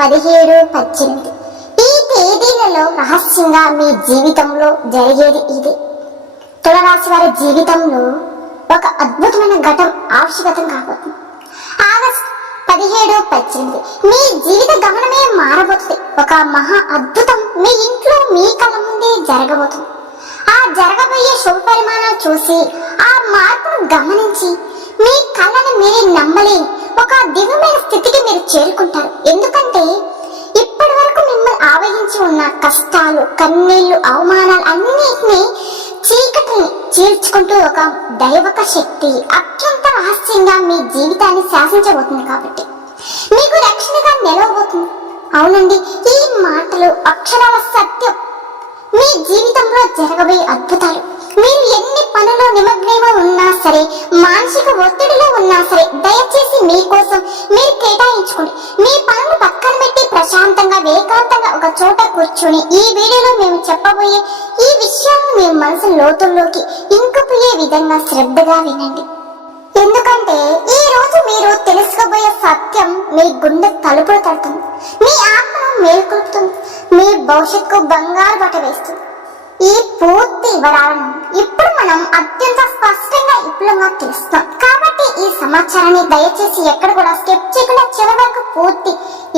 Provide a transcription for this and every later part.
17, 18 ఈ తేదీలలో రహస్యంగా మీ జీవితంలో జరిగేది ఇది. తులారాశి వారి జీవితంలో ఒక అద్భుతమైన ఘటన ఆవశ్యకతం కాబోతుంది. ఆగస్టు 17, 18 మీ జీవిత గమనమే మారబోతుంది. ఒక మహా అద్భుతం మీ ఇంట్లో మీ కళ్ళ ముందే జరగబోతుంది. ఆ జరగబోయే శుభ పరిమాణాలు చూసి ఆ మార్పును గమనించి మీ కళ్ళని మీరే నమ్మలేని ఒక దివ్యమైన స్థితికి మీరు చేరుకుంటారు. ఎందుకంటే ఇప్పటి వరకు మిమ్మల్ని ఆవహించి ఉన్న కష్టాలు, కన్నీళ్లు, అవమానాలు అన్నిటినీ చీకటిని చీల్చుకుంటూ ఒక దైవక శక్తి అత్యంత రహస్యంగా మీ జీవితాన్ని శాసించబోతుంది. కాబట్టి మీకు రక్షణగా నిలవబోతుంది. అవునండి, ఈ మాటలు అక్షరాల సత్యం. మీ జీవితంలో జరగబోయే అద్భుతాలు. మీరు ఎన్ని పనుల్లో నిమగ్నమై ఉన్నా సరే, మానసిక ఒత్తిడిలో ఉన్నా సరే, దయచేసి మీకోసం మీరు కేటాయించుకోండి. మీ పనులు పక్కన పెట్టి ప్రశాంతంగా ఏకాంతంగా ఒక చోట కూర్చొని ఈ వీడియోలో మేము చెప్పబోయే ఈ విషయాలను మీ మనసు లోతుల్లోకి ఇంకిపోయే విధంగా శ్రద్ధగా వినండి. ఎందుకంటే ఈ రోజు మీరు తెలుసుకోబోయే సత్యం మీ గుండె తలుపులు తడుతుంది, మీ ఆత్మను మేల్కొల్పుతుంది, మీ భవిష్యత్తుకు బంగారు బట్ట వేస్తుంది. ఈ పూర్తి వివరాలను ఇప్పుడు మనం అత్యంత స్పష్టంగా విపులంగా తెలుస్తాం. కాబట్టి ఈ సమాచారాన్ని దయచేసి ఎక్కడ కూడా స్కిప్ చేయకుండా చివరి వరకు పూర్తి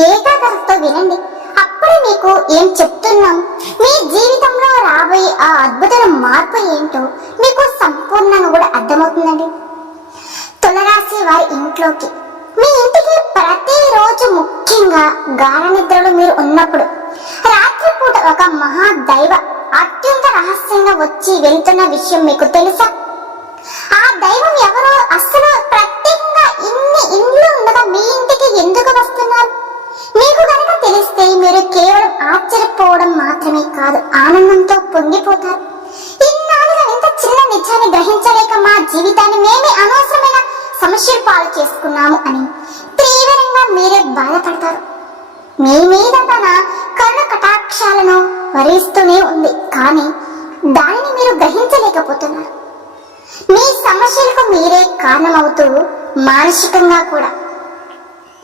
ఏకాగ్రతతో వినండి. అప్పుడే మీకు ఏం చెప్తున్నాం, మీ జీవితంలో రాబోయే ఆ అద్భుతమైన మార్పు ఏంటో మీకు సంపూర్ణంగా కూడా అర్థమవుతుందండి. తులారాశి వారి ఇంట్లోకి, మీ ఇంటికి ప్రతిరోజు ముఖ్యంగా గాఢ నిద్రలో మీరు ఉన్నప్పుడు రాత్రిపూట ఒక మహాదైవ అత్యంత రహస్యంగా వచ్చి వెళ్తున్న విషయం మీకు తెలుసా? ఆ దైవం ఎవరో, అసలు ప్రత్యేకంగా ఇన్ని ఇండ్లు ఉండగా మీ ఇంటికి ఎందుకు వస్తున్నారు? మీకు కనుక తెలిస్తే మీరు కేవలం ఆశ్చర్యపోవడం మాత్రమే కాదు, ఆనందంతో పొంగిపోతారు. ఇన్నాళ్ళుగా ఇంత చిన్న నిజాన్ని గ్రహించలేక మా జీవితాన్ని మేమే అనవసరమైన సమస్యలు పాలు చేసుకున్నాము అని తీవ్రంగా మీరే బాధపడతారు. మీ మీద తన కరుణ కటాక్షాలను వరిస్తూనే ఉంది, కానీ దానిని మీరు గ్రహించలేకపోతున్నారు. మీ సమస్యలకు మీరే కారణమవుతూ మానసికంగా కూడా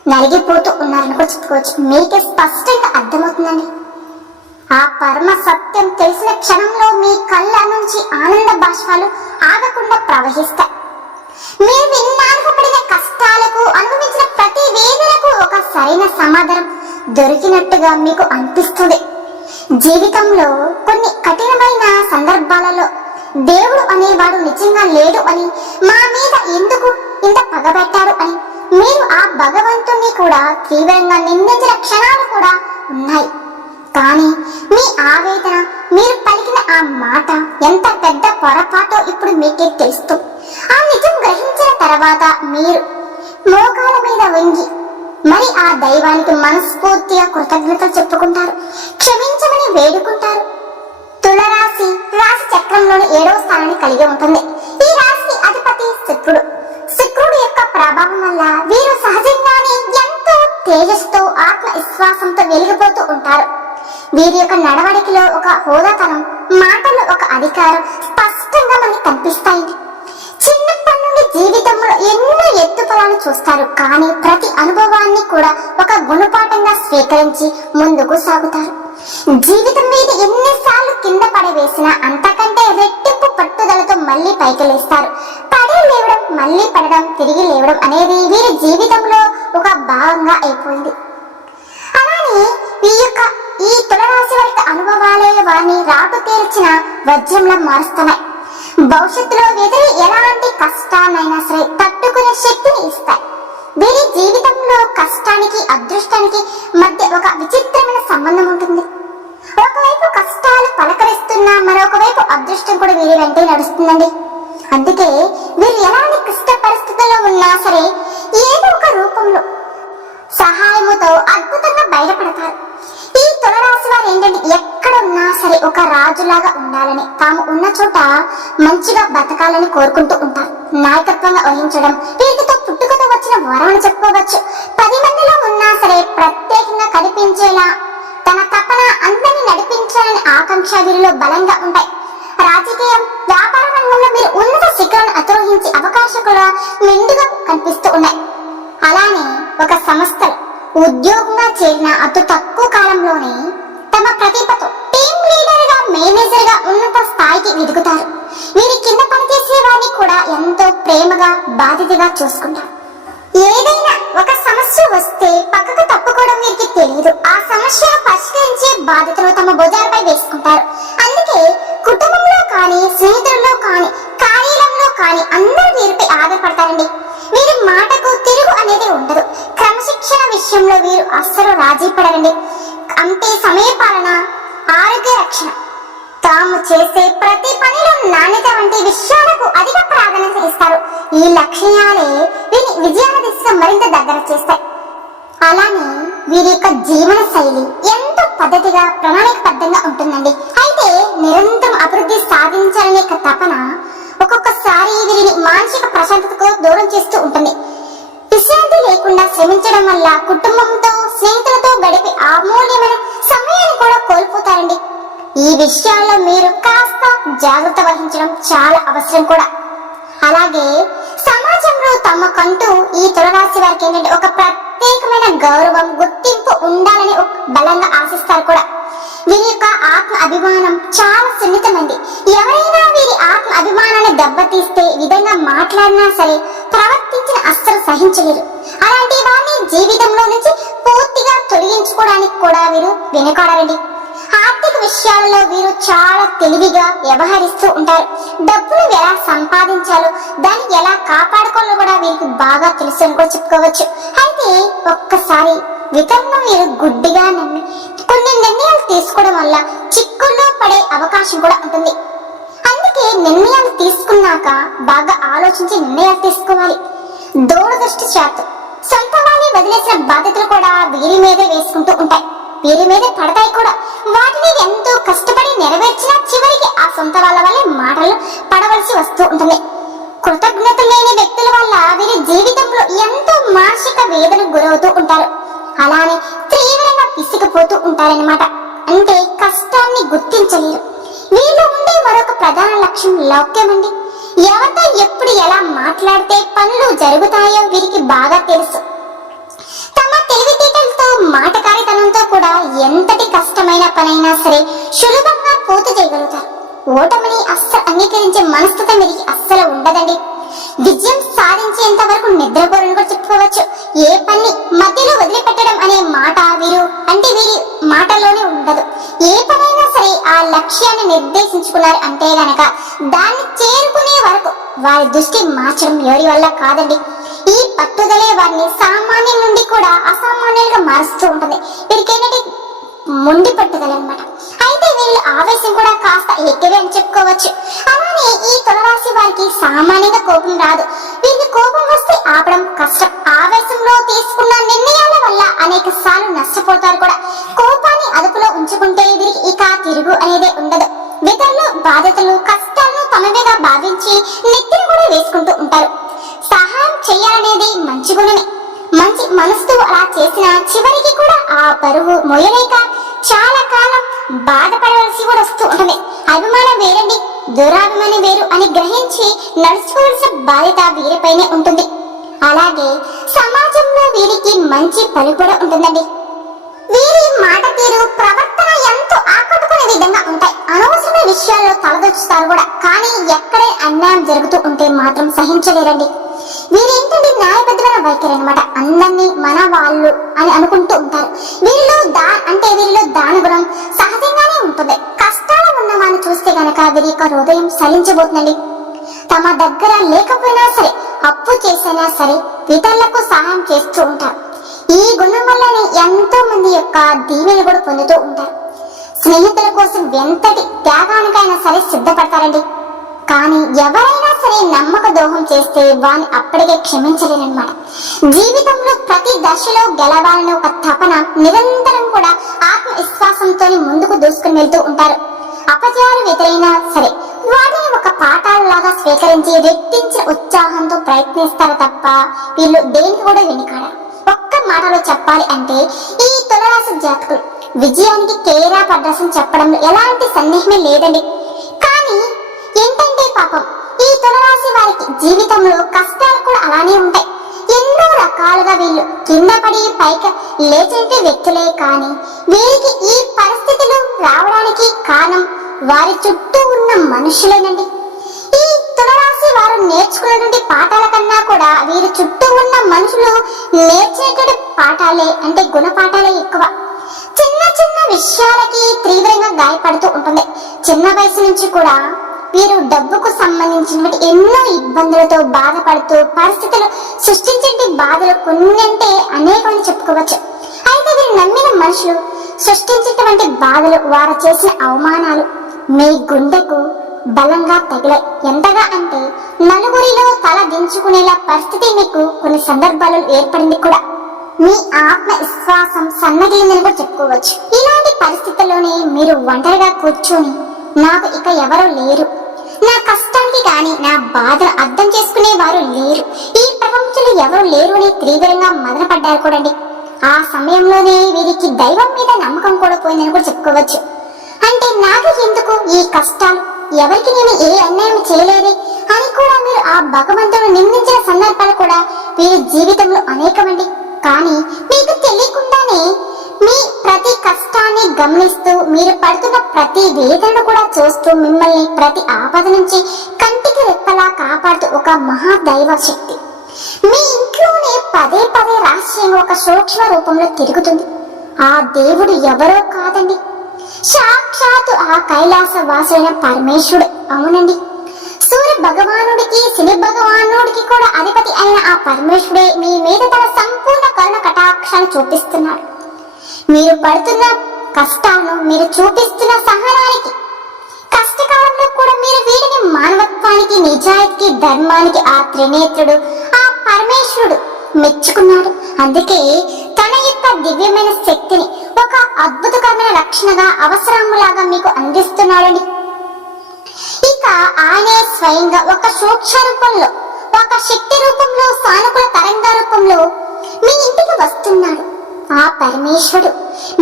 నలిగిపోతూ ఉన్నారని కూడా చెప్పుకోవచ్చు. మీకే స్పష్టంగా అర్థమవుతుందండి. ఆ పరమ సత్యం తెలిసిన క్షణంలో మీ కళ్ళ నుంచి ఆనంద బాష్పాలు ఆగకుండా ప్రవహిస్తాయి. మీరు విన్నాళ్ళకు పడిన కష్టాలకు, అనుభవించిన ప్రతి వేదనకు ఒక సరైన సమాధానం దొరికినట్టుగా మీకు అనిపిస్తుంది. జీవితంలో కొన్ని కఠినమైన సందర్భాలలో దేవుడు అనేవాడు నిజంగా లేడు అని, మా మీద ఎందుకు ఇంత పగబెట్టారు అని మీరు ఆ భగవంతుని కూడా తీవ్రంగా నిందించిన క్షణాలు కూడా ఉన్నాయి. కానీ మీ ఆవేదన, మీరు పలికిన ఆ మాట ఎంత పెద్ద పొరపాటో ఇప్పుడు మీకే తెలుస్తుంది. ఆ నిజం గ్రహించిన తర్వాత మీరు మోకాల మీద వంగి మరి ఆ దైవానికి మనస్ఫూర్తిగా కృతజ్ఞతలు చెప్పుకుంటారు, క్షమించమని వేడుకుంటారు. తులారాశి రాశి చక్రంలోని 7వ స్థానాన్ని కలిగి ఉంటుంది. ఈ రాశికి అధిపతి శుక్రుడు. శుక్రుడు యొక్క ప్రభావం వల్ల వీరు సహజంగానే ఎంతో తేజస్సుతో, ఆత్మవిశ్వాసంతో వెలిగిపోతూ ఉంటారు. వీరి యొక్క నడవడికలో ఒక హోదాతనం, మాటల్లో ఒక అధికారం స్పష్టంగా మనకి కనిపిస్తాయి. చిన్నప్పటి నుండి జీవితంలో ఎన్నో ఎత్తుపలాలు చూస్తారు, కానీ ప్రతి అనుభవాన్ని కూడా ఒక గుణపాఠంగా స్వీకరించి ముందుకు సాగుతారు. జీవితం మీద ఎన్నిసార్లు కింద పడవేసినా అంతకంటే రెట్టింపు పట్టుదలతో మళ్ళీ పైకి లేస్తారు. పడి లేవడం, మళ్ళీ పడడం, తిరిగి లేవడం అనేది వీరి జీవితంలో ఒక భాగంగా అయిపోయింది. అలానే ఈ తులారాశి వారి అనుభవాలే వారిని రాటు తేల్చిన వజ్రంలా మారుస్తున్నాయి. భవిష్యత్తులో ఎదురు ఎలాంటి కష్టాన్నైనా సరే తట్టుకునే శక్తిని ఇస్తాయి. వీరి జీవితంలో కష్టానికి, అదృష్టానికి మధ్య ఒక విచిత్రమైన సంబంధం ఉంటుంది. ఒకవైపు కష్టాలు పలకరిస్తున్నా మరొక వైపు అదృష్టం కూడా వీరి వెంటే నడుస్తుందండి. అందుకే వీరు ఎలాంటి క్లిష్ట పరిస్థితుల్లో ఉన్నా సరే ఏదో ఒక రూపంలో సహాయముతో అద్భుతంగా బయటపడతారు. ఈ తులారాశి వారు ఏంటంటే ఎక్కడున్నా సరే ఒక రాజులాగా ఉండాలని, తాము ఉన్న చోట మంచిగా బతకాలని కోరుకుంటూ ఉంటారు. నాయకత్వంగా వహించడం వీరితో పుట్టుకతో వచ్చిన వరమని చెప్పుకోవచ్చు. 10 మందిలో ఉన్నా సరే ప్రత్యేకంగా కనిపించేలా తన తపన అందరినీ నడిపించాలని ఆకాంక్ష వీరిలో బలంగా ఉంటాయి. రాజకీయం, వ్యాపార రంగంలో మీరు ఉన్నత శిఖరాన్ని అధిరోహించే అవకాశాలు కూడా మెండుగా కనిపిస్తూ ఉన్నాయి. అలానే ఒక సంస్థలో ఉద్యోగంగా చేరిన అతి తక్కువ కాలంలోనే తమ ప్రతిభతో టీం లీడర్ గా మేనేజర్ గా ఉన్నత స్థాయికి ఎదుగుతారు. వీరి కింద పనిచేసే వారిని కూడా ఎంతో ప్రేమగా బాధ్యతగా చూసుకుంటారు. ఏదైనా ఒక సమస్య వస్తే పక్కకు తప్పుకోవడం వీరికి తెలియదు. ఆ సమస్యను పరిష్కరించే బాధ్యతను తమ భుజాలపై వేసుకుంటారు. అందుకే కుటుంబంలో కానీ, స్నేహితుల్లో కానీ, కార్యాలయంలో కానీ అందరూ వీరిపై ఆధారపడతారండి. వీరి మాటకు తిరుగు అనేది ఉండదు. క్రమశిక్షణ విషయంలో వీరు అస్సలు రాజీ పడరండి. అంటే సమయపాలన, ఆరోగ్య రక్షణ, తాము చేసే ప్రతి పనిలో నాణ్యత వంటి విషయాలకు అధిక ప్రాధాన్యత ఇస్తారు. ఈ లక్ష్యాలే వీరి విజయాల దిశగా మరింత దగ్గర చేస్తాయి. అలానే వీరి యొక్క జీవన శైలి ఎంతో పద్ధతిగా, ప్రణాళికబద్ధంగా ఉంటుందండి. అయితే నిరంతరం అభివృద్ధి సాధించాలనే తపన ఒక్కొక్కసారి వీరిని మానసిక ప్రశాంతతకు దూరం చేస్తూ ఉంటుంది. విశ్రాంతి లేకుండా శ్రమించడం వల్ల కుటుంబంతో, స్నేహితులతో గడిపే అమూల్యమైన సమయాన్ని కూడా కోల్పోతారండి. ఈ విషయాల్లో మీరు కాస్త జాగ్రత్త వహించడం చాలా అవసరం కూడా. అలాగే సమాజంలో తమకంటూ ఈ తులరాశి వారికి ఏంటంటే ఒక ప్రత్యేకమైన గౌరవం, గుర్తింపు ఉండాలని బలంగా ఆశిస్తారు కూడా. వీరి యొక్క ఆత్మ అభిమానం చాలా సున్నితమైంది. ఎవరైనా వీరి ఆత్మ అభిమానాన్ని దెబ్బతీస్తే విధంగా మాట్లాడినా సరే, ప్రవర్తించిన అస్సలు సహించలేరు. అలాంటి వారిని జీవితంలో నుంచి పూర్తిగా తొలగించుకోవడానికి కూడా వీరు వెనుకాడరండి. ఆర్థిక విషయాలలో వీరు చాలా తెలివిగా వ్యవహరిస్తూ ఉంటారు. డబ్బును ఎలా సంపాదించాలో, దాన్ని ఎలా కాపాడుకోవాలో కూడా వీరికి బాగా తెలుసు అని కూడా చెప్పుకోవచ్చు. అయితే ఒక్కసారి ఇతరులను వీరు గుడ్డిగా నమ్మి కొన్ని నిర్ణయాలు తీసుకోవడం వల్ల చిక్కుల్లో పడే అవకాశం కూడా ఉంటుంది. అందుకే నిర్ణయాలు తీసుకున్నాక బాగా ఆలోచించి నిర్ణయాలు తీసుకోవాలి. దూరదృష్టి శాతం సొంత వాళ్ళని వదిలేసిన బాధ్యతలు కూడా వీరి మీదే వేసుకుంటూ ఉంటాయి. వీరి మీద పడతాయి కూడా. వాటిని ఎంతో కష్టపడి నెరవేర్చినా చివరికి ఆ సొంత వాళ్ళ వల్లే మాటలు పడవలసి వస్తూ ఉంటుంది. కృతజ్ఞత లేని వ్యక్తుల వల్ల వీరి జీవితంలో ఎంతో మానసిక వేదనకు గురవుతూ ఉంటారు. అలానే తీవ్రంగా విసిగిపోతూ ఉంటారన్నమాట. అంటే కష్టాన్ని గుర్తించలేరు. వీళ్ళు ఉండే మరొక ప్రధాన లక్ష్యం లౌక్యం అండి. ఎవరితో ఎప్పుడు ఎలా మాట్లాడితే పనులు జరుగుతాయో వీరికి బాగా తెలుసు. తమ తెలివితేటలతో, మాటకారితనంతో కూడా ఎంతటి కష్టమైన పనైనా సరే సులభంగా పూర్తి చేయగలుగుతారు. ఓటమిని అస్సలు అంగీకరించే మనస్తత్వం వీరికి అస్సలు ఉండదండి. విజయం సాధించేంత వరకు నిద్రపోరని కూడా చెప్పుకోవచ్చు. ఏ పని మధ్యలో వదిలిపెట్టడం అనే మాట వీరి మాటలోనే ఉండదు. ఏ పనైనా సరే ఆ లక్ష్యాన్ని నిర్దేశించుకున్నారు అంటే గనక దాన్ని చేరుకునే వరకు వారి దృష్టి మార్చడం ఎవరి వల్ల కాదండి. ఈ పట్టుదలే వారిని సామాన్యుల నుండి కూడా అసామాన్యులుగా మారుస్తూ ఉంటుంది. వీరికి ఏంటంటే మొండి పట్టుదల అన్నమాట. అయితే వీళ్ళ ఆవేశం కూడా కాస్త ఎక్కువే అని చెప్పుకోవచ్చు. అలానే ఈ తులరాశి వారికి సామాన్యంగా కోపం రాదు. వీరికి కోపం వస్తే ఆపడం కష్టం. ఆవేశంలో తీసుకున్న నిర్ణయాల వల్ల అనేక సార్లు నష్టపోతారు కూడా. కోపాన్ని అదుపులో ఉంచుకుంటే వీరికి ఇక తిరుగు అనేది ఉండదు. ఇతరుల బాధ్యతలు, కష్టాలను తమవేగా భావించి నెత్తిని కూడా వేసుకుంటూ ఉంటారు. సహాయం చేయాలనేది మంచి గుణమే. మంచి మనసుతో అలా చేసిన చివరికి కూడా ఆ బరువు మోయలేక చాలా కాలం బాధపడవలసి కూడా వస్తూ ఉంటుంది. అభిమానం వేరండి, దురాభిమానం వేరు అని గ్రహించి నడుచుకోవాల్సిన బాధ్యత వీరిపైనే ఉంటుంది. అలాగే సమాజంలో వీరికి మంచి పలుకు కూడా ఉంటుందండి. వీరి మాట తీరు, ప్రవర్తన ఎంతో ఆకట్టుకునే విధంగా ఉంటాయి. అనవసరమైన విషయాల్లో తలదొచ్చుతారు కూడా. కానీ ఎక్కడే అన్యాయం జరుగుతూ ఉంటే మాత్రం సహించలేరండి. వీరేంటంటే న్యాయబద్ధమైన వైఖరి అనమాట. అందరినీ మన వాళ్ళు అని అనుకుంటూ ఉంటారు. వీరిలో దాన గుణం సహజంగానే ఉంటుంది. కష్టాలు ఉన్న వారిని చూస్తే గనక వీరి యొక్క హృదయం సలించబోతుందండి. తమ దగ్గర లేకపోయినా సరే, అప్పు చేసినా సరే ఇతరులకు సహాయం చేస్తూ ఉంటారు. ఈ గుణం వల్లనే ఎంతో మంది యొక్క దీవెనలు కూడా పొందుతూ ఉంటారు. స్నేహితుల కోసం ఎంతటి త్యాగానికైనా సరే సిద్ధపడతారండి. కానీ ఎవరైనా సరే నమ్మక ద్రోహం చేస్తే వారిని అప్పటికే క్షమించలేనమాట. జీవితంలో ప్రతి దశలో గెలవాలని ఒక తపన, నిరంతరం కూడా ఆత్మవిశ్వాసంతో ముందుకు దూసుకుని వెళ్తూ ఉంటారు. అపజయాలు ఎదురైనా సరే వాటిని ఒక పాఠాలలాగా స్వీకరించి రెట్టించిన ఉత్సాహంతో ప్రయత్నిస్తారు తప్ప వీళ్ళు దేనికి కూడా వెనుకాడరు. ఒక్క మాటలో చెప్పాలి అంటే ఈ తులరాశి జాతకులు విజయానికి కేరా పడ్డాసని చెప్పడంలో ఎలాంటి సందేహమే లేదండి. కానీ ఏంటంటే పాపం ఈ తులరాశి వారికి జీవితంలో కష్టాలు కూడా అలానే ఉంటాయి. ఎన్నో ఎన్నో రకాలుగా వీళ్ళు కింద పడి పైకి లేచేటి వ్యక్తులే కానీ వీరికి ఈ పరిస్థితులు రావడానికి కారణం వారి చుట్టూ ఉన్న మనుషులేనండి. ఈ తులరాశి వారు నేర్చుకున్నటువంటి పాఠాల కన్నా కూడా వీరి చుట్టూ ఉన్న మనుషులు నేర్చేటువంటి పాఠాలే అంటే గుణపాఠాలే ఎక్కువ. చిన్న చిన్న విషయాలకి తీవ్రంగా గాయపడుతూ ఉంటుంది. చిన్న వయసు నుంచి కూడా వీరు డబ్బుకు సంబంధించినటువంటి ఎన్నో ఇబ్బందులతో బాధపడుతూ పరిస్థితులు సృష్టించే బాధలు కొన్ని అంటే అనేకమని చెప్పుకోవచ్చు. అయితే వీరు నమ్మిన మనుషులు సృష్టించేటువంటి బాధలు, వారు చేసిన అవమానాలు మీ గుండెకు బలంగా తగిలాయి. ఎంతగా అంటే నలుగురిలో తల దించుకునేలా పరిస్థితి మీకు కొన్ని సందర్భాలలో ఏర్పడింది కూడా. మీ ఆత్మ విశ్వాసం సన్నగిలిందని కూడా చెప్పుకోవచ్చు. ఇలాంటి పరిస్థితుల్లోనే మీరు ఒంటరిగా కూర్చొని నాకు ఇక ఎవరూ లేరు, నా కష్టానికి కానీ నా బాధను అర్థం చేసుకునే వారు లేరు, ఈ ప్రపంచంలో ఎవరు లేరు అని తీవ్రంగా మదనపడ్డారు కూడండి. ఆ సమయంలోనే వీరికి దైవం మీద నమ్మకం కూడా పోయిందని కూడా చెప్పుకోవచ్చు. అంటే నాకు ఎందుకు ఈ కష్టాలు, ఎవరికి నేను ఏ అన్యాయం చేయలేదే అని కూడా మీరు ఆ భగవంతుడు నిందించిన సందర్భాలు కూడా వీరి జీవితంలో అనేకమండి. కానీ మీకు తెలియకుండానే మీ ప్రతి కష్టాన్ని గమనిస్తూ, మీరు పడుతున్న ప్రతి వేదనను కూడా చూస్తూ, మిమ్మల్ని ప్రతి ఆపద నుంచి కంటికి రెప్పలా కాపాడుతూ ఒక మహాదైవ శక్తి మీ ఇంట్లోనే పదే పదే రహస్యంగా ఒక సూక్ష్మ రూపంలో తిరుగుతుంది. ఆ దేవుడు ఎవరో కాదండి, సాక్షాత్తు ఆ కైలాస వాసుడైన పరమేశ్వరుడు. అవునండి, సూర్య భగవానుడికి శని భగవానుడికి కూడా అధిపతి అయిన ఆ పరమేశ్వరుడే మీ మీద తన సంపూర్ణ కరుణ కటాక్షాన్ని చూపిస్తున్నాడు. మీరు పడుతున్న కష్టాలను, మీరు చూపిస్తున్న సహనానికి, కష్టకాలంలో కూడా మీరు వీరిని మానవత్వానికి, నిజాయితీకి, ధర్మానికి ఆ త్రినేత్రుడు ఆ పరమేశ్వరుడు మెచ్చుకున్నాడు. అందుకే తన యొక్క దివ్యమైన శక్తిని ఒక అద్భుతకరమైన రక్షణగా, అవసరములాగా మీకు అందిస్తున్నాడని. ఇక ఆయనే స్వయంగా ఒక సూక్ష్మ రూపంలో, ఒక శక్తి రూపంలో, సానుకూల తరంగ రూపంలో మీ ఇంటికి వస్తున్నాడు. ఆ పరమేశ్వరుడు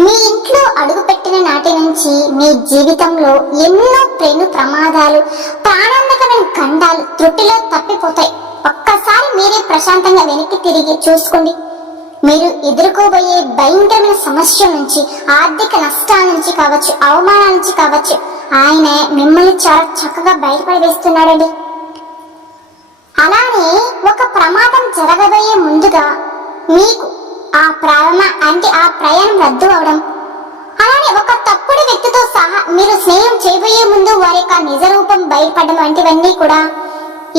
మీ ఇంట్లో అడుగు పెట్టిన నాటి నుంచి మీ జీవితంలో ఎన్నో ప్రేమ ప్రమాదాలు, ప్రాణాంతకమైన గండాలు త్రుటిలో తప్పిపోతాయి. ఒక్కసారి మీరే ప్రశాంతంగా వెనక్కి తిరిగి చూసుకోండి. మీరు ఎదుర్కోబోయే భయంకరమైన సమస్య నుంచి, ఆర్థిక నష్టాల నుంచి కావచ్చు, అవమానాల నుంచి కావచ్చు, ఆయన మిమ్మల్ని చాలా చక్కగా బయటపడి వేస్తున్నాడండి. అలానే ఒక ప్రమాదం జరగబోయే ముందుగా మీకు ఆ ప్రయాణం రద్దు అవడం, అలానే ఒక తప్పుడు వ్యక్తితో సహా మీరు స్నేహం చేయబోయే ముందు వారి యొక్క నిజ రూపం బయటపడడం వంటివన్నీ కూడా,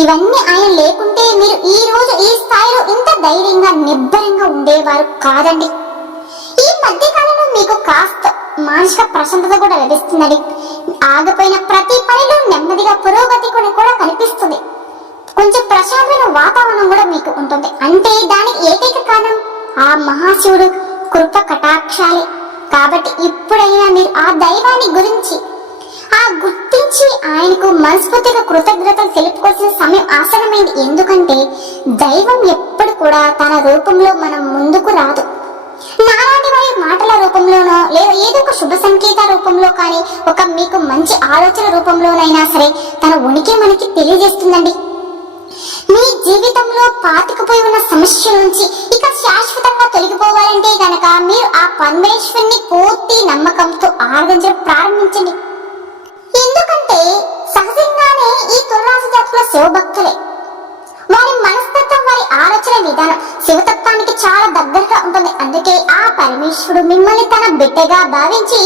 ఇవన్నీ ఆయన లేకుంటే మీరు ఈ రోజు ఈ స్థాయిలో ఇంత ధైర్యంగా నిబ్బరంగా ఉండేవారు కాదండి. ఈ మధ్య కాలంలో మీకు కాస్త మానసిక ప్రశాంతత కూడా లభిస్తుందండి. ఆగిపోయిన ప్రతి పనిలో నెమ్మదిగా పురోగతి కూడా కనిపిస్తుంది. కొంచెం ప్రశాంతమైన వాతావరణం కూడా మీకు ఉంటుంది. అంటే దానికి ఏకైక కారణం ఆ మహాశివుడు కృప కటాక్షాలే. కాబట్టి ఇప్పుడైనా మీరు ఆ దైవాన్ని గురించి గుర్తించి ఆయనకు మనస్ఫూర్తిగా కృతజ్ఞతలు తెలుపుకోవాల్సిన సమయం ఆసనమైంది. ఎందుకంటే దైవం ఎప్పుడు కూడా తన రూపంలో మనం ముందుకు రాదు. నాలాంటి వారి మాటల రూపంలోనో లేదా ఏదో ఒక శుభ సంకేత రూపంలో కానీ, ఒక మీకు మంచి ఆలోచన రూపంలోనైనా సరే తన ఉనికి మనకి తెలియజేస్తుందండి. మీ జీవితంలో పాతుకుపోయి ఉన్న సమస్య నుంచి ఇక శాశ్వతంగా తొలగిపోవాలంటే కనుక మీరు ఆ పరమేశ్వరుని పూర్తి నమ్మకంతో ఆరాధించడం ప్రారంభించండి. ఎందుకంటే సహజంగానే ఈ తులరాశి జాతకుల శివభక్తులే. వారి మనస్తత్వం, వారి ఆలోచన విధానం శివతత్వానికి చాలా దగ్గరగా ఉంటుంది. అందుకే ఆ పరమేశ్వరుడు మిమ్మల్ని తన బిడ్డగా భావించి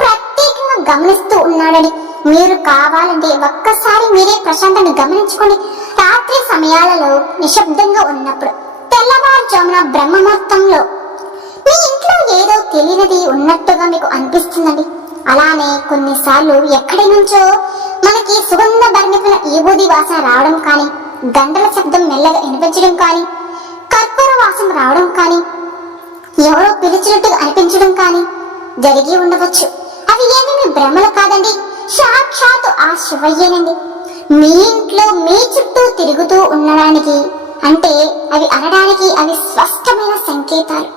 ప్రత్యేకంగా గమనిస్తూ ఉన్నాడని. మీరు కావాలంటే ఒక్కసారి మీరే ప్రశాంతాన్ని గమనించుకోండి. రాత్రి సమయాలలో నిశ్శబ్దంగా ఉన్నప్పుడు, తెల్లవారుజామున బ్రహ్మముహూర్తంలో మీ ఇంట్లో ఏదో తెలియనిది ఉన్నట్టుగా మీకు అనిపిస్తుందండి. అలానే కొన్నిసార్లు ఎక్కడి నుంచో మనకి సుగంధ భరితమైన ఈబూది వాసన రావడం కానీ, గంటల శబ్దం మెల్లగా వినిపించడం కానీ, కర్పూర వాసన రావడం కానీ, ఎవరో పిలిచినట్టుగా అనిపించడం కానీ జరిగి ఉండవచ్చు. అవి ఏమేమి భ్రమలు కాదండి, సాక్షాత్తు ఆ శివయ్యేనండి మీ ఇంట్లో మీ చుట్టూ తిరుగుతూ ఉండడానికి. అంటే అవి అనడానికి అవి స్పష్టమైన సంకేతాలు.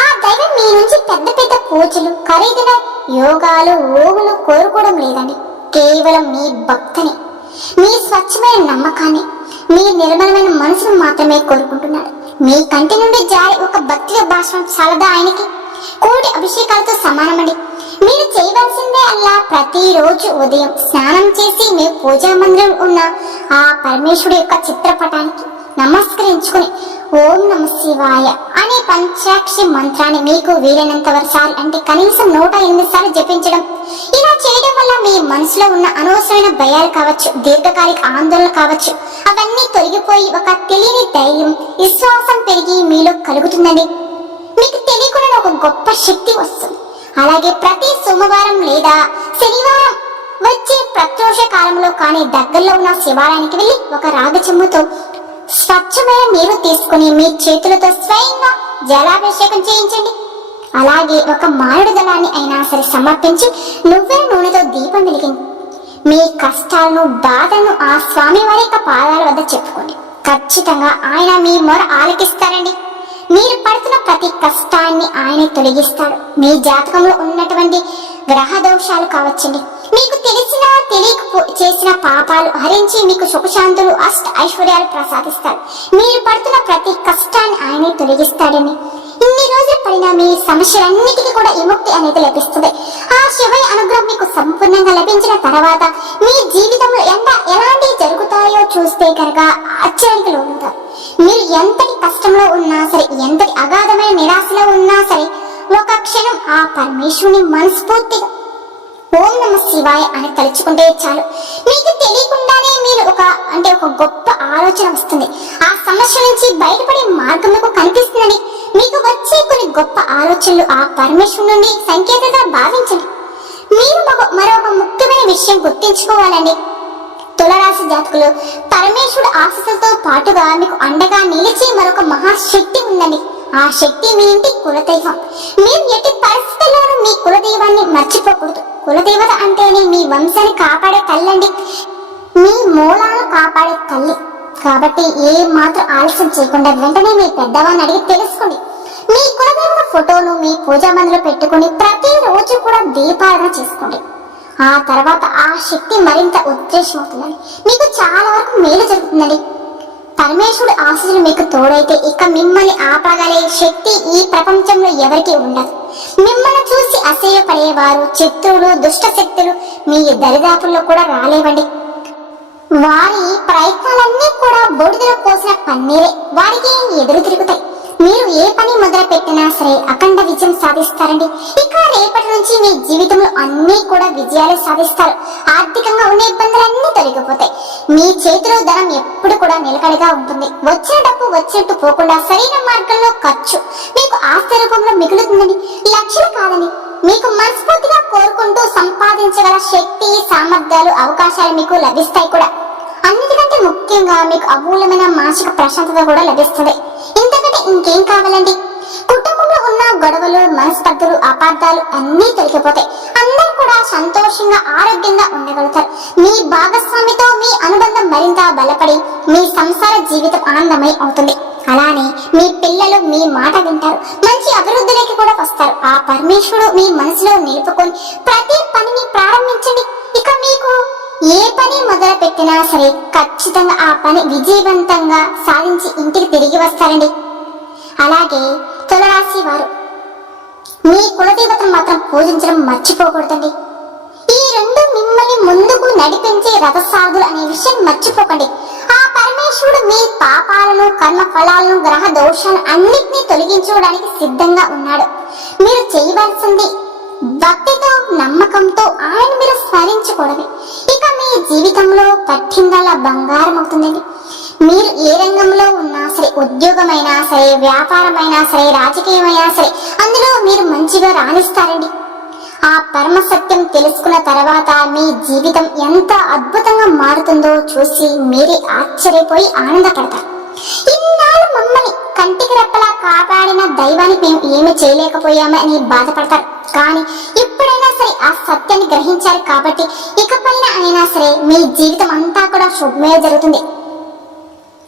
ఆ దైవం మీ నుంచి పెద్ద పెద్ద పూజలు, ఖరీదైన యోగాలు, ఓగులు కోరుకోవడం లేదండి. కేవలం మీ భక్తిని, మీ స్వచ్ఛమైన నమ్మకాన్ని, మీ నిర్మలమైన మనసును మాత్రమే కోరుకుంటున్నాడు. మీ కంటి నుండి జారి ఒక భక్తి భాషణం చాలదా ఆయనకి? కోటి అభిషేకాలతో సమానమండి. మీరు చేయవలసిందే అల్లా ప్రతిరోజు ఉదయం స్నానం చేసి మీ పూజా మందిరం ఉన్న ఆ పరమేశ్వరుడు యొక్క చిత్రపటానికి నమస్కరించుకుని ఓం నమ శివాయ అనే పంచాక్షి మంత్రాన్ని మీకు వీలైనంత సార్లు, అంటే కనీసం 108 సార్లు జపించడం. ఇలా చేయడం వల్ల మీ మనసులో ఉన్న అనవసరమైన భయాలు కావచ్చు, దీర్ఘకాలిక ఆందోళన కావచ్చు, అవన్నీ తొలగిపోయి ఒక తెలియని ధైర్యం, విశ్వాసం పెరిగి మీలో కలుగుతుందండి. మీకు తెలియకుండా ఒక గొప్ప శక్తి వస్తుంది. అలాగే ప్రతి సోమవారం లేదా శనివారం వచ్చే ప్రదోష కాలంలో కానీ దగ్గరలో ఉన్న శివాలయానికి వెళ్ళి ఒక రాగి చెంబుతో స్వచ్ఛమైన నీరు తీసుకుని మీ చేతులతో స్వయంగా జలాభిషేకం చేయించండి. అలాగే ఒక మామిడి దళాన్ని అయినా సరే సమర్పించి నువ్వుల నూనెతో దీపం వెలిగింది. మీ కష్టాలను, బాధలను ఆ స్వామి వారి యొక్క పాదాల వద్ద చెప్పుకోండి. ఖచ్చితంగా ఆయన మీ మొర ఆలకిస్తారండి. మీరు పడుతున్న ప్రతి కష్టాన్ని ఆయన తొలగిస్తాడు. మీ జాతకంలో ఉన్నటువంటి గ్రహ దోషాలు కావచ్చండి, మీకు తెలిసిన తెలియక చేసిన పాపాలు హరించి మీకు సుఖశాంతులు, అష్ట ఐశ్వర్యాలు ప్రసాదిస్తాడు. మీరు పడుతున్న ప్రతి కష్టాన్ని ఆయనే తొలగిస్తాడని. ఇన్ని రోజులు పడిన మీ సమస్యలన్నిటికీ కూడా విముక్తి అనేది లభిస్తుంది. ఆ శివయ్య అనుగ్రహం మీకు సంపూర్ణంగా లభించిన తర్వాత మీ జీవితంలో ఎలాంటి జరుగుతాయో చూస్తే కనుక ఆశ్చర్యానికి లోనవుతారు. మీరు ఎంతటి కష్టంలో ఉన్నా సరే, ఎంతటి అగాధమైన నిరాశలో ఉన్నా సరే, ఒక క్షణం ఆ పరమేశ్వరుని మనస్ఫూర్తిగా ఓం నమ శివాయ అని తలుచుకుంటే చాలు, మీకు తెలియకుండానే మీరు ఒక గొప్ప ఆలోచన వస్తుంది. ఆ సమస్య నుంచి బయటపడే మార్గం మీకు కనిపిస్తుందని. మీకు వచ్చే కొన్ని గొప్ప ఆలోచనలు ఆ పరమేశ్వరుని నుండి సంకేతంగా భావించండి. మీరు మరొక ముఖ్యమైన విషయం గుర్తించుకోవాలండి. తులరాశి జాతకులు, పరమేశ్వరుడు ఆశీస్సులతో పాటుగా మీకు అండగా నిలిచే మరొక మహాశక్తి ఉందండి. ఆ శక్తి మీ ఇంటి కులదైవం. మీరు ఎట్టి పరిస్థితుల్లోనూ మీ కులదైవాన్ని మర్చిపోకూడదు. కులదేవత అంటేనే మీ వంశాన్ని కాపాడే తల్లండి, మీ మూలాలను కాపాడే తల్లి. కాబట్టి ఏ మాత్రం ఆలస్యం చేయకుండా వెంటనే మీ పెద్దవాన్ని అడిగి తెలుసుకోండి. మీ కులదేవత ఫోటోను మీ పూజా మందిలో పెట్టుకుని ప్రతిరోజు కూడా దీపారాధన చేసుకోండి. ఆ తర్వాత ఆ శక్తి మరింత ఉద్దేశమవుతుందండి. మీకు చాలా వరకు మేలు జరుగుతుందండి. పరమేశ్వరుడు ఆశీస్సులు మీకు తోడైతే ఇక మిమ్మల్ని ఆపగలే శక్తి ఈ ప్రపంచంలో ఎవరికీ ఉండదు. మిమ్మల్ని చూసి అసహ్యపడేవారు, శత్రువులు, దుష్ట శక్తులు మీ దరిదాపుల్లో కూడా రాలేవండి. వారి ప్రయత్నాలన్నీ కూడా బూడిదలో పోసిన పన్నీరే వారికి ఎదురు తిరుగుతాయి. మీరు ఏ పని మొదలు పెట్టినా సరే అఖండ విజయం సాధిస్తారండి. ఇక రేపటి నుంచి మీ జీవితంలో అన్ని కూడా విజయాలు సాధిస్తారు. ఆర్థికంగా ఉన్న ఇబ్బందులన్నీ తొలగిపోతాయి. మీ చేతిలో ధనం ఎప్పుడు కూడా నిలకడగా ఉంటుంది. వచ్చిన డబ్బు వచ్చినట్టు పోకుండా సరైన మార్గంలో ఖర్చు మీకు ఆస్తి రూపంలో మిగులుతుందండి, లక్షలు కాదని. మీకు మనస్ఫూర్తిగా కోరుకుంటూ సంపాదించగల శక్తి, సామర్థ్యాలు, అవకాశాలు మీకు లభిస్తాయి కూడా. అన్నిటికంటే ముఖ్యంగా మీకు అమూల్యమైన మానసిక ప్రశాంతత కూడా లభిస్తుంది. ఇంతకంటే ఇంకేం కావాలండి? కుటుంబంలో ఉన్న గొడవలు, మనస్పర్ధలు, అపార్థాలు అన్నీ తొలగిపోతాయి. అందరూ కూడా సంతోషంగా, ఆరోగ్యంగా ఉండగలుగుతారు. మీ భాగస్వామితో మీ అనుబంధం మరింత బలపడి మీ సంసార జీవితం ఆనందమై అవుతుంది. అలానే మీ పిల్లలు మీ మాట వింటారు, మంచి అభివృద్ధిలోకి కూడా వస్తారు. ఆ పరమేశ్వరుడు మీ మనసులో నిలుపుకొని ప్రతి పనిని ప్రారంభించండి. ఇక మీకు ఏ పని మొదలు పెట్టినా సరే ఖచ్చితంగా ఆ పని విజయవంతంగా సాధించి ఇంటికి తిరిగి వస్తారండి. అలాగే తులరాశి వారు మీ కులదేవతను మాత్రం పూజించడం మర్చిపోకూడదండి. ఈ రెండు మిమ్మల్ని ముందుకు నడిపించే రథసారథులు అనే విషయం మర్చిపోకండి. ఆ పరమేశ్వరుడు మీ పాపాలను, కర్మ ఫలాలను, గ్రహ దోషాలను అన్నిటినీ తొలగించుకోవడానికి సిద్ధంగా ఉన్నాడు. మీరు చేయవలసింది భక్తితో, నమ్మకంతో ఆయన మీరు స్మరించుకోవడమే. ఇక మీ జీవితంలో పట్టిందల్లా బంగారం అవుతుందండి. మీరు ఏ రంగంలో ఉన్నా సరే, ఉద్యోగమైనా సరే, వ్యాపారమైనా సరే, రాజకీయమైనా సరే, అందులో మీరు మంచిగా రాణిస్తారండి. ఆ పరమ సత్యం తెలుసుకున్న తర్వాత మీ జీవితం ఎంత అద్భుతంగా మారుతుందో చూసి మీరే ఆశ్చర్యపోయి ఆనందపడతారు. ఇన్నాళ్ళు మమ్మల్ని కంటికి రెప్పలా కాపాడిన దైవానికి మేము ఏమి చేయలేకపోయామని బాధపడతారు. కానీ ఇప్పుడైనా సరే ఆ సత్యాన్ని గ్రహించారు కాబట్టి ఇకపైన అయినా సరే మీ జీవితం అంతా కూడా శుభమే జరుగుతుంది,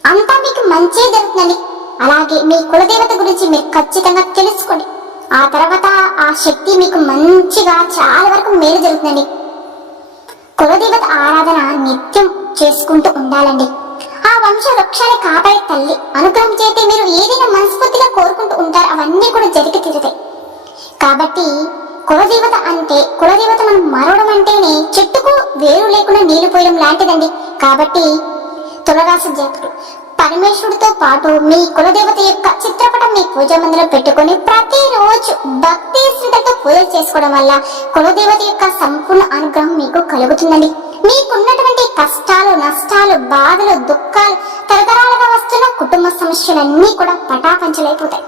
అంతా మీకు మంచే జరుగుతుందండి. అలాగే మీ కులదేవత గురించి మీరు ఖచ్చితంగా తెలుసుకోండి. ఆ తర్వాత ఆ శక్తి మీకు మంచిగా చాలా వరకు మేలు జరుగుతుందండి. కులదేవత ఆరాధన నిత్యం చేసుకుంటూ ఉండాలండి. ఆ వంశ వృక్షాన్ని కాపాడే తల్లి అనుగ్రహం చేతే మీరు ఏదైనా మనస్ఫూర్తిగా కోరుకుంటూ ఉంటారు, అవన్నీ కూడా జరిగి తీరుతాయి. కాబట్టి కులదేవత మనం మరవడం అంటేనే చెట్టుకు వేరు లేకుండా నీళ్లు పోయడం లాంటిదండి. కాబట్టి తులరాశి జాతకులు పరమేశ్వరుడితో పాటు మీ కులదేవత యొక్క చిత్రపటం మీ పూజా మందిరం పెట్టుకొని ప్రతిరోజు భక్తి శ్రద్ధతో పూజలు చేసుకోవడం వల్ల కులదేవత యొక్క సంపూర్ణ అనుగ్రహం మీకు కలుగుతుందండి. మీకున్నటువంటి కష్టాలు, నష్టాలు, బాధలు, దుఃఖాలు, తరతరాలుగా వస్తున్న కుటుంబ సమస్యలన్నీ కూడా పటాపంచలైపోతాయి.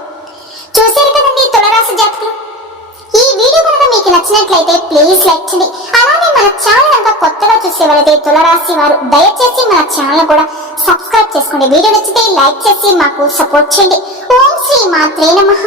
చూశారు కదండి తులరాశి జాతకులు. ఈ వీడియో కనుక మీకు నచ్చినట్లయితే ప్లీజ్ లైక్ చేయండి. అలానే మన ఛానల్ కనుక కొత్తగా చూసేవారైతే తులరాశి వారు దయచేసి మన ఛానల్ కూడా సబ్స్క్రైబ్ చేసుకోండి. వీడియో నచ్చితే లైక్ చేసి మాకు సపోర్ట్ చేయండి. ఓం శ్రీ మాత్రే నమః.